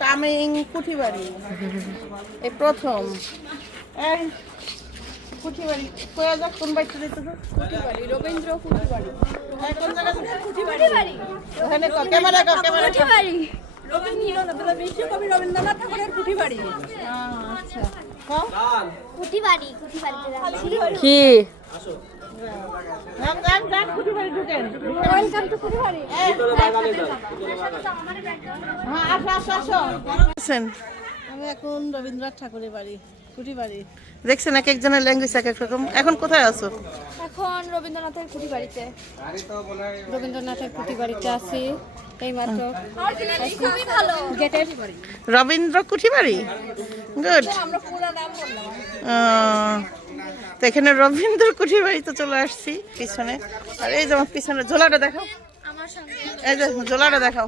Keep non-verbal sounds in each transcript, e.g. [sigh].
Coming কুঠিবাড়ি এই প্রথম। কুঠিবাড়ি কোয়া যাক কোন বাইতে দিতে কুঠিবাড়ি রবীন্দ্র কুঠিবাড়ি কোন জায়গা কুঠিবাড়ি ওখানে কো ক্যামেরা কো ক্যামেরা কো। আচ্ছা কো? কুঠিবাড়ি হ্যাঁ আসো আসো আসো। আমি এখন রবীন্দ্রনাথ ঠাকুরের বাড়ি। দেখছেন এক একজনের ল্যাঙ্গুয়েজ এক এক রকম। এখন কোথায় আছো? এখন রবীন্দ্রনাথের কুটিবাড়িতে। রবীন্দ্রনাথের কুটিবাড়িতে আছি এইমাত্র খুবই ভালো গেটের রবীন্দ্র কুঠিবাড়ি? গুড তো এখানে রবীন্দ্র কুঠিবাড়ি তো চলে আসছি পিছনে। আর এই যেমন পিছনে ঝোলাটা দেখাও। আমার এই যে ঝোলাটা দেখাও।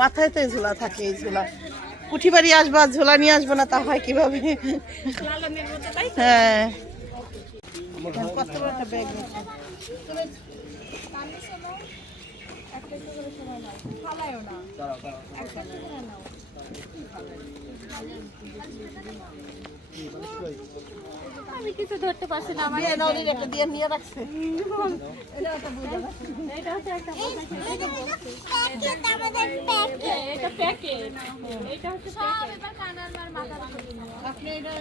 মাথায় তো এই ঝোলা থাকে, এই ঝোলা। কুঠিবাড়ি আসবা, ঝোলা নিয়ে আসব না, তা হয় কীভাবে? হ্যাঁ। বড় একটা আমি কিছু ধরতে পারছি না আমার একটা দিয়ে নিয়ে রাখছে। এটা হচ্ছে একটা এটা প্যাকেট এটা হচ্ছে সব এবার কানার মার মাথার আপনি এটা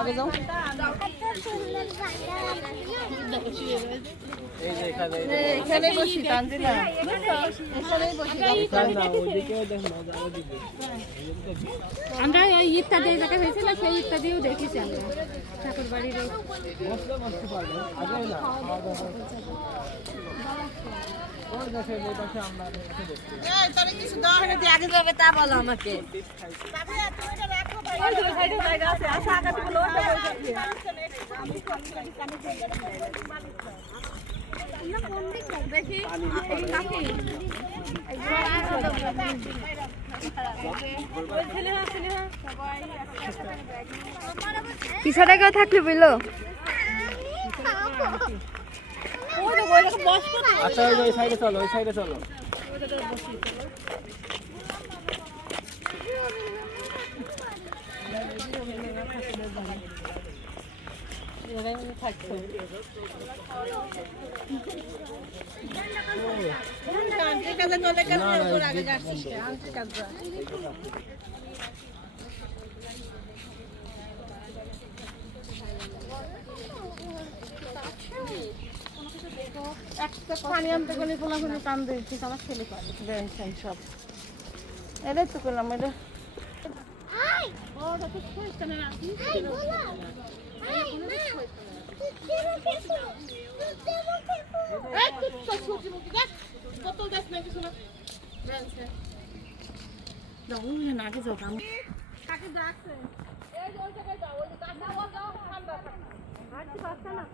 আগে যাও এখানে বসি তানজিলা এখানেই বসি আমরা ওই ইত্যাদি যেটা হয়েছিল, সেই ইত্যাদিও দেখেছি আমরা। ঠাকুর বাড়ির ওই এই, তোরে কিছু দেওয়া হয়নি, তুই আগে যাবে তা বলো আমাকে। পিছনে কেউ থাকলে বুঝলো আচ্ছা ওই সাইডে চলো ওই সাইডে চলো চলে গেল তোর আগে যাচ্ছিস কে? আন্টির কাছে যা। একটা পানি আনতে গেলে কোনো কোনো কান দিয়েছিস আমার ছেলে দেন সব। এটাই তো করলাম এটা আগে যাও, কাকে ডাকছে? এই যে ওই জায়গায় যাও, ওই যাও, ঠান্ডা না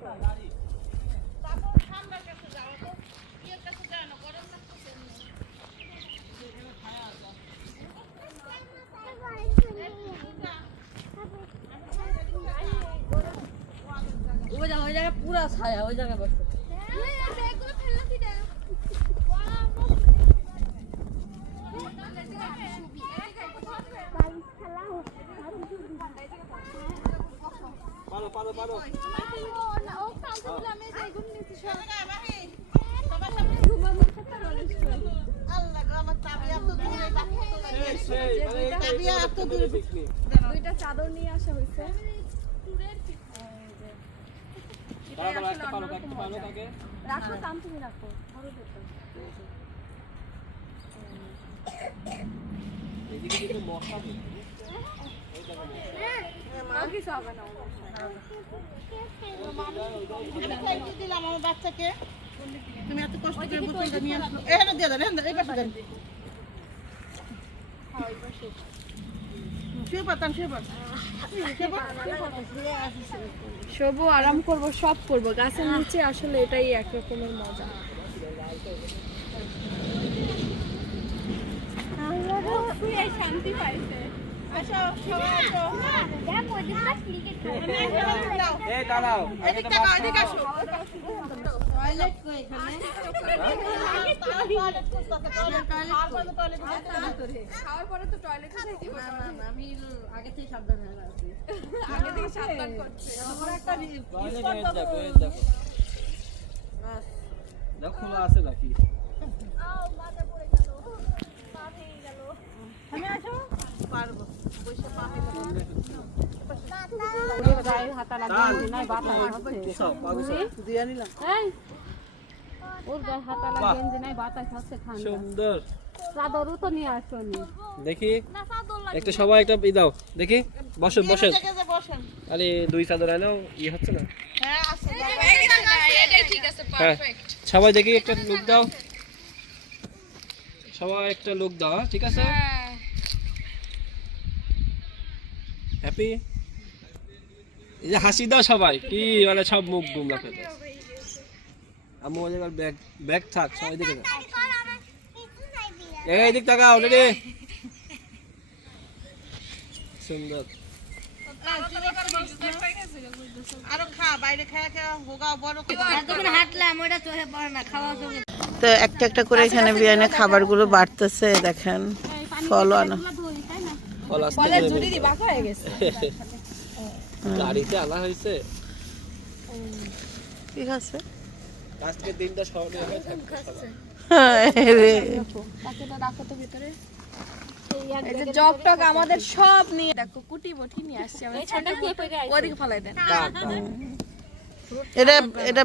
তারপর কাছে যাও, তো ইয়ের কাছে যাও না, গরম লাগতেছে। ওই জায়গা ওই জায়গায় পুরা ছায়া ওই জায়গায় বসে পারো পারো পারো আল্লাহ গো, আমার তাবিয়া তো দূরে, বাকি তো লাগে। সেই মানে এই- তাবিয়া এত দূরে। পিকনিক দুইটা চাদর নিয়ে আসা হয়েছে পারো পারো একটা পারো একটা পারো তাকে রাখো তুমি রাখো ধরো খাইতে দিলাম আমার বাচ্চাকে। তুমি এত কষ্ট করে নিয়ে আসলো। এখানে দিয়ে দেন এই পাশে দেন। শোবো আরাম করব সব করব। গাছের নিচে আসলে এটাই এক রকমের মজা। শান্তি পাইছে। আমি আগে থেকে সাবধান হয়ে আছি আগে থেকে সাবধান করছে টয়লেট হয়ে দেখো খোলা আছে নাকি নাই বাতাস হচ্ছে গুছাও, পা ওর গায়ে হাতা দেখি। একটা সবাই একটা দাও। দেখি। বসেন বসেন। আরে, দুই চাদর আনাও ই হচ্ছে না। হ্যাঁ সবাই দেখি একটা লুক দাও। সবাই একটা লুক দাও হ্যাঁ? ঠিক আছে? হ্যাপি এই যে হাসি দাও সবাই, কি মানে সব মুখ গুমলা ফেলে আমি ব্যাগ ব্যাগ থাক, সবাই যাও এই দিক সুন্দর। তো একটা একটা করে এখানে বিয়ানে খাবারগুলো বাড়তেছে, দেখেন। ফল আনা। ফল আসতে দেবে। দিদি বাঁকা হয়ে গেছে। [laughs] গাড়িতে আনা হয়েছে। ঠিক আছে। আজকের দিনটা স্মরণীয় হয়ে থাকবে সবার। রে। রাখো। তো ভিতরে। আমাদের সব নিয়ে দেখো কুটি বটি নিয়ে আসছি আমরা। ওদিকে ফলাই দেন। কাক, কাক। এটা এটা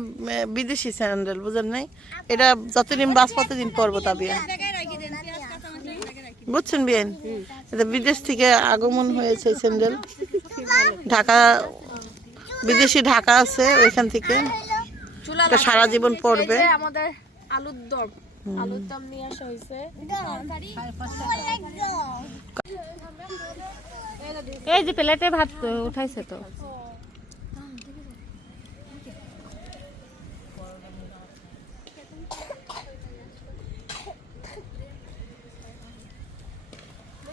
বিদেশি স্যান্ডেল বুঝেন নাই? এটা যতদিন বাস ততদিন পরবো তা বিয়ান বুঝছেন বিয়ান? এটা বিদেশ থেকে আগমন হয়েছে স্যান্ডেল। ঢাকা বিদেশি ঢাকা আছে ওইখান থেকে। সারা জীবন পড়বে। আমাদের আলুর দম। আলুর দম নিয়ে আসা হয়েছে। এই যে প্লেটে ভাত উঠাইছে তো।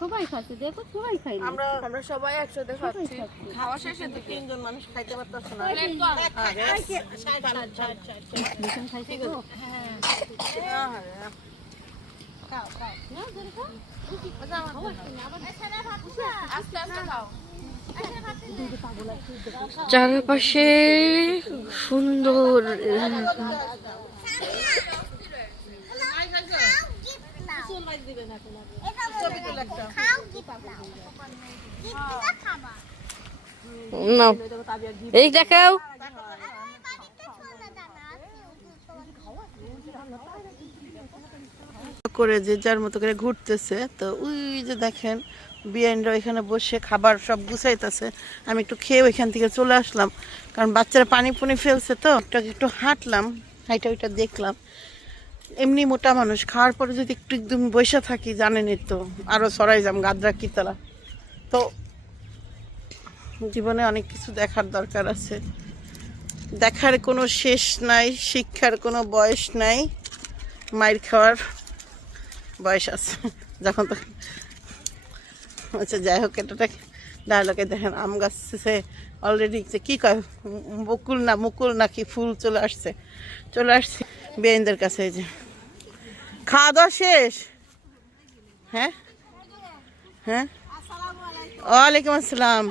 সবাই খাচ্ছে দেখো সবাই খাই আমরা আমরা সবাই একসাথে খাচ্ছি। খাওয়া শেষে দিকে। তিনজন মানুষ খাইতে পারতেছে না। খাইছে তো? আস্তে আস্তে খাও। চারপাশে সুন্দর না এই দেখাও। করে যে যার মতো করে ঘুরতেছে তো ওই যে দেখেন বিয়ানরা এখানে বসে খাবার সব গুছাইতেছে। আমি একটু খেয়ে ওইখান থেকে চলে আসলাম। কারণ বাচ্চারা পানি পুনি ফেলছে তো একটু একটু হাঁটলাম হাইটা ওইটা দেখলাম। এমনি মোটা মানুষ, খাওয়ার পরে যদি একটু একদম বসে থাকি, জানেনই তো আরও সরাই যাম, গাদরা কিতলা তো জীবনে অনেক কিছু দেখার দরকার আছে। দেখার কোনো শেষ নাই, শিক্ষার কোনো বয়স নাই, মায়ের খাওয়ার বয়স আছে। যখন তখন আচ্ছা যাই হোক এটা ডায়লগে দেখেন, আম গাছে অলরেডি যে কী কয় বকুল না, মুকুল নাকি ফুল চলে আসছে চলে আসছে। বেইনদের কাছে যে। খাওয়া দাওয়া শেষ? হ্যাঁ? হ্যাঁ? ওয়ালাইকুম আসসালাম।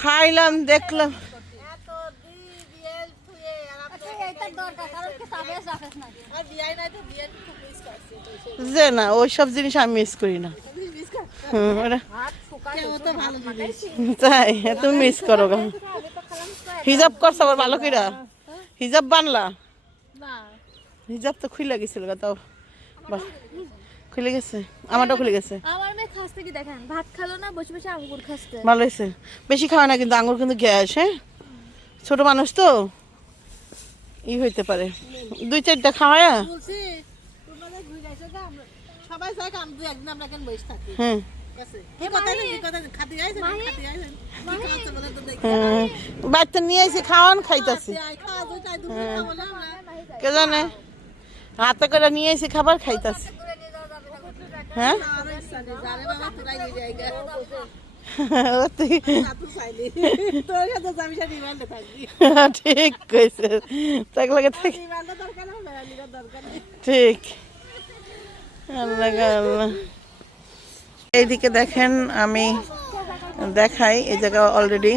খাইলাম, দেখলাম। যে না ওই সব জিনিস আমি মিস করি না। তাই তুমি মিস করো হিজাব করছ আবার ভালো কিরা হিজাব বানলা? হিজাব তো খুলে গেছিল গা তাও। খুলে গেছে? আমারটাও খুলে গেছে। আমার মেয়ে খাসতে কি দেখেন? ভাত খালো না বসে বসে আঙ্গুর খাসতে ভালো হয়েছে। বেশি খাওয়া না কিন্তু আঙুর কিন্তু গ্যাস হ্যাঁ? ছোট মানুষ তো ই হইতে পারে। দুই চারটা খাওয়া সবাই চাই কাম দুই একদিন আমরা কেন বসে থাকি। হ্যাঁ। দেখি। হ্যাঁ বাচ্চা নিয়ে এসে খাওয়ান খাইতাছি। কে জানে? হাতে করে নিয়ে এসে খাবার খাইতাছি। হ্যাঁ? ঠিক কইছে। থাক। ঠিক। আল্লাহ এইদিকে দেখেন, আমি দেখাই, এই জায়গা অলরেডি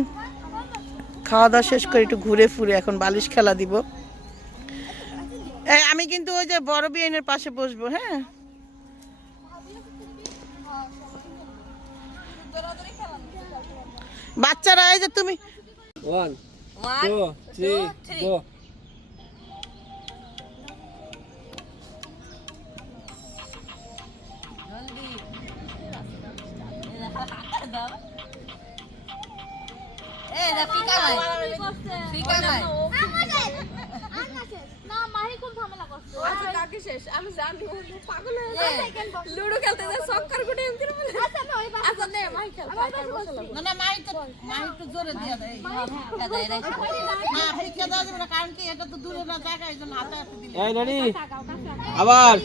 খাওয়া দাওয়া শেষ করে একটু ঘুরে ফুরে এখন বালিশ খেলা দিব। আমি কিন্তু ওই যে বড় বিয়ানের পাশে বসবো হ্যাঁ? বাচ্চারা এই যে তুমি ওয়ান টু থ্রি গো না মাহি কোন ঝামেলা করছে? আচ্ছা কাকে শেষ। আমি জানি ও পাগল হয়ে গেছে লুডো খেলতে যায় সক্কর গুটে এমন করে বলে? আচ্ছা না ওই আচ্ছা নে। মাহি খেল না না মাই তো মাই একটু জোরে দিয়ে দেয়। না ভিক্ষা দেওয়া যাবে না কারণ কি এটা তো দূরে না জায়গা এই জন্য হাতে হাতে দিলে। এই রেডি আবার।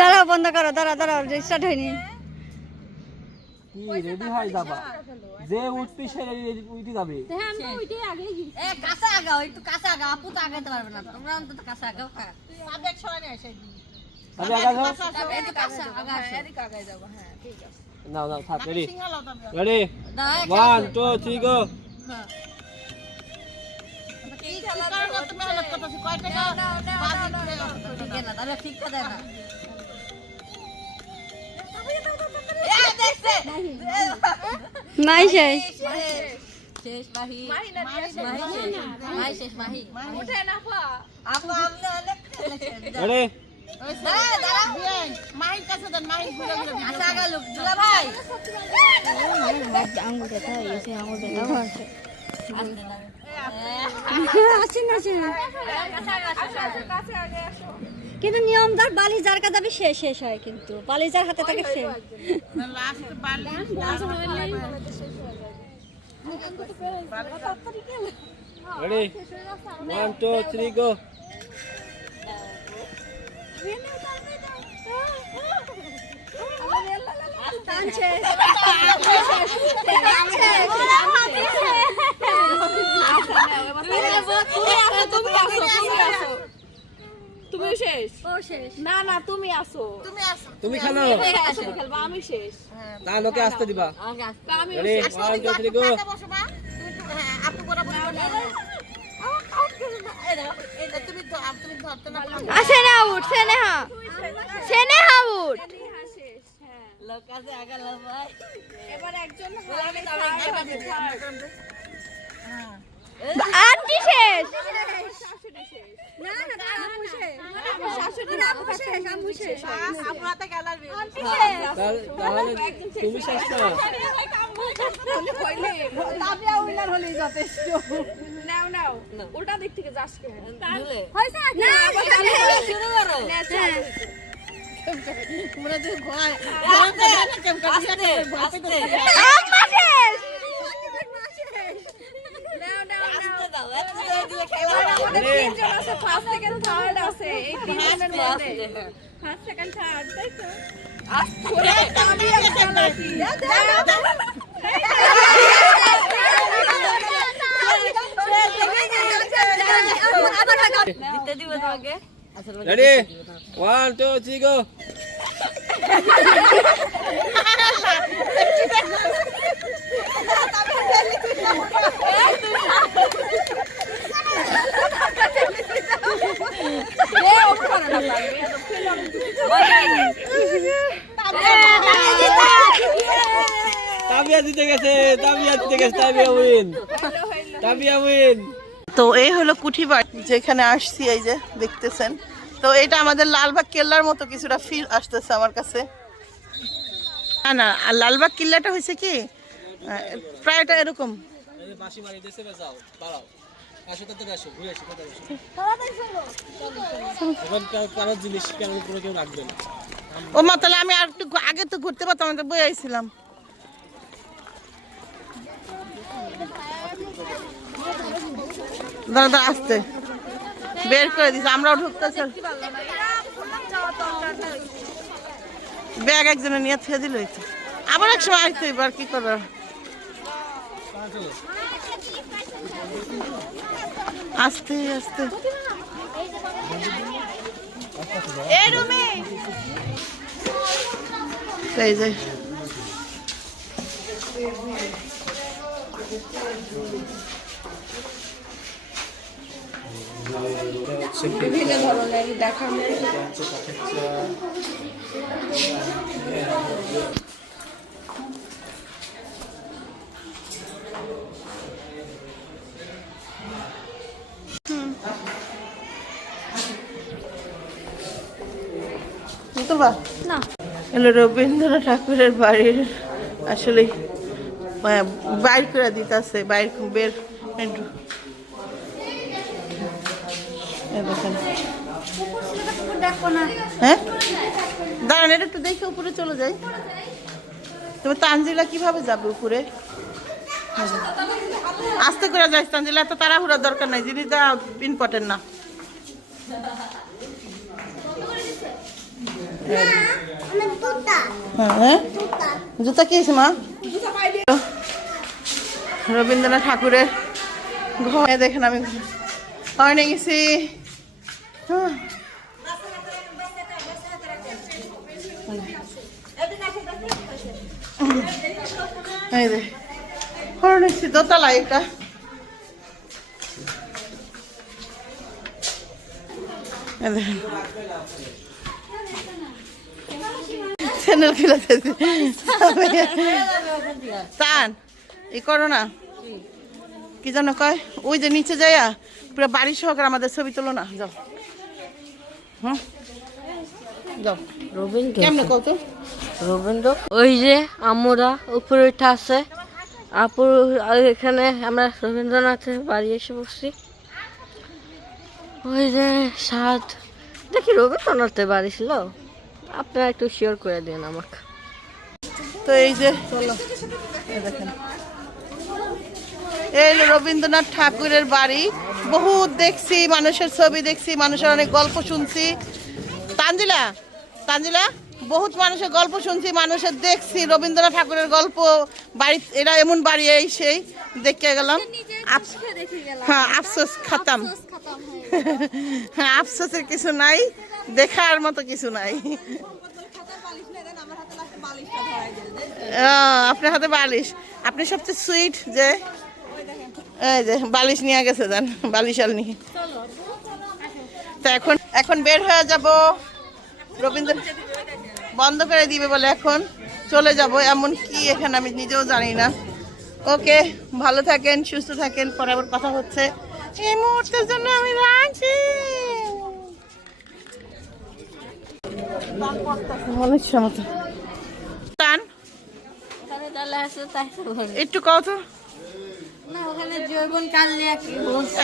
দাঁড়াও বন্ধ করো। দাঁড়াও দাঁড়াও স্টার্ট হয়নি। কি রেডি হয় যাবা যে উঠবি সে উঠে যাবে। এ কাছে আগাও একটু কাছে আগাও আপু তো আগাইতে পারবে না। তোমরা অন্তত কাছে আগাও হ্যাঁ। সাবেক সময় নেই সেই তাহলে আগাও। একটু কাছে আগা নাও নাও থাক রেডি রেডি দাঁড়ায় ওয়ান টু থ্রি গো কি কারণে তুমি কয় টাকা? ঠিক না তাহলে ঠিক দেয় না। নাই শেষ শেষ মাহি মাহি শেষ মাহি উঠে না পা আপু আপনি অনেক দাঁড়া মাহির কাছে দেন মাহির ঘুরে ঘুরে আশা গেল দুলা ভাই আঙুল হয়ে গেছে আঙুল ব্যথা হচ্ছে আসেন আসেন কাছে আগে আসো কিন্তু নিয়ম তার বালি যার কাছে যাবে সে শেষ হয় কিন্তু। বালি যার হাতে থাকে সে। ওয়ান টু থ্রি গো তুমি শেষ? ও শেষ। না না তুমি আসো। তুমি আসো। তুমি খেলো? তুমি খেলবা আমি শেষ। না লোকে আসতে দিবা। আমি একটু হ্যাঁ বলে এই যে তুমি তো আপ- তুমি ধরতে না পারলে আসে না। উঠ সে নেহা উঠ। লোক কাছে আগাল ভাই এবার একজন আন্টি শেষ। তুমি শেষ হলেই যথেষ্ট। নাও নাও উল্টা দিক থেকে যাস কেন দুলে হইছে না শুরু করো। তোমরা যে ভয় ভয় পেয়ে না কেমন কাছে ভয় পেতে আম্মা শেষ নাও নাও আসতে দাও এত জোরে দিয়ে খেলা আমাদের তিনজন আছে ফার্স্ট সেকেন্ড থার্ড আছে এই তিনজনের মধ্যে। ফার্স্ট সেকেন্ড থার্ড তাই তো? আস্তে আমি দিতে দিব তোমাকে ready one two three go Tabiya জিতে গেছে তাবিয়া জিতে গেছে তাবিয়া উইন। তাবিয়া উইন। তো এই হলো কুঠি যেখানে আসছি এই যে দেখতেছেন। তো এটা আমাদের লালবাগ কেল্লার মতো কিছুটা ফিল আসতেছে আমার কাছে। না না আর লালবাগ কিল্লাটা হয়েছে কি? প্রায়টা এরকম। ও মা তাহলে আমি আর একটু আগে তো ঘুরতে পারতাম আমি তো বই আইছিলাম। দাদা আসতে। বের করে দিছে আমরাও ঢুকতেছি। ব্যাগ একজনে নিয়ে থুয়ে দিল আবার এক সময় আসতে এবার কি করব আস্তে আস্তে। এই যে। বিভিন্ন ধরনের দেখানো তুলবা না। এলো রবীন্দ্রনাথ ঠাকুরের বাড়ির আসলে বাইর করে দিতেছে বাইর বের হ্যাঁ? দাঁড়ান এটা একটু দেখে উপরে চলে যাই। তবে তানজিলা কীভাবে যাবে উপরে? আস্তে করে যাই তানজিলা এত তাড়াহুড়ার দরকার নাই জিনিসটা ইম্পর্টেন্ট না। হ্যাঁ জুতা কি মা? রবীন্দ্রনাথ ঠাকুরের ঘরে। দেখেন আমি ঘরে গেছি হ্যাঁ। এই রে হরণ দোতলা এটা। দেখেন। চ্যানেল খেলাতেছি তান এই করো না কি জানো কয় ওই যে নিচে যাইয়া পুরো বাড়ি সহকারে আমাদের ছবি তোলো না যাও হুম যাও কেমনে কত রবীন্দ্র ওই যে আমরা উপরে আছে আপুর এখানে আমরা রবীন্দ্রনাথের বাড়ি এসে বসছি ওই যে সাদ দেখি রবীন্দ্রনাথের বাড়ি ছিল আপনারা একটু শিওর করে দিন আমাকে। তো এই যে এই দেখেন। এই হলো রবীন্দ্রনাথ ঠাকুরের বাড়ি। বহুত দেখছি মানুষের ছবি দেখছি মানুষের অনেক গল্প শুনছি। তানজিলা তানজিলা বহুত মানুষের গল্প শুনছি মানুষের দেখছি রবীন্দ্রনাথ ঠাকুরের গল্প। বাড়ি এরা এমন বাড়ি এই সেই দেখে গেলাম। হ্যাঁ আফসোস খাতাম। হ্যাঁ আফসোসের কিছু নাই। দেখার মতো কিছু নাই। আপনার হাতে বালিশ। আপনি সবচেয়ে সুইট যে, এই যে, বালিশ নিয়ে গেছে দেন বালিশাল নিয়ে। তা এখন এখন বের হয়ে যাব। রবীন্দ্র বন্ধ করে দিবে বলে এখন চলে যাব। এমন কি এখানে আমি নিজেও জানি না। ওকে, ভালো থাকেন, সুস্থ থাকেন। পরে আবার কথা হচ্ছে। এই মুহূর্তের জন্য আমি রাখছি। অনেক সময় টান একটু কও তো। না ওখানে জৈবন কালিয়া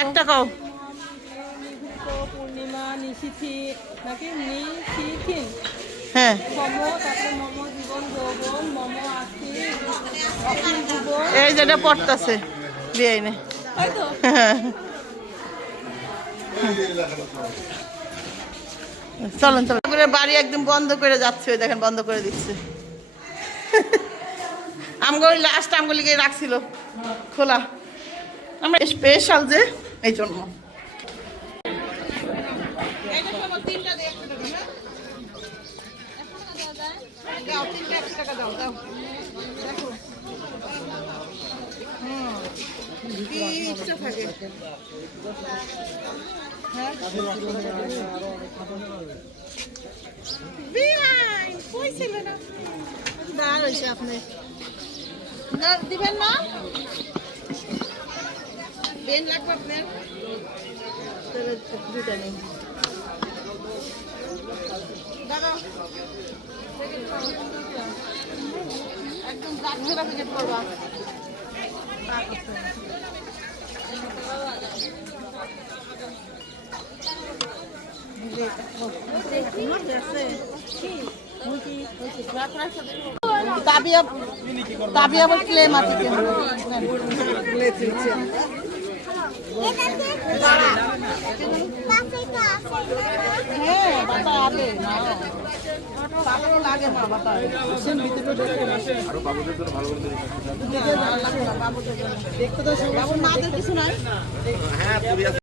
একটা কও। পূর্ণিমা নিশিথি নাকি? নিশিথিন হ্যাঁ। মম তারপরে মম জীবন যৌবন মম আখি অখিল জীবন। এই যেটা পড়তেছে। বিয়ে নে চলেন চলেন। ঠাকুরের বাড়ি একদম বন্ধ করে যাচ্ছে, ওই দেখেন বন্ধ করে দিচ্ছে। আমগুলি লাস্ট আমগুলিকে রাখছিল। খোলা। আমরা স্পেশাল যে, এই জন্য। হয়েছে না, পেন পেন দুটা নেই। দাদা একদম গাছ ছেড়া প্যাকেট করবা তাবিয়া তাবিয়া বল ক্লে হ্যাঁ আবে না বাতাও লাগে মা দেখতে তো বাবুর মাদের কিছু নাই।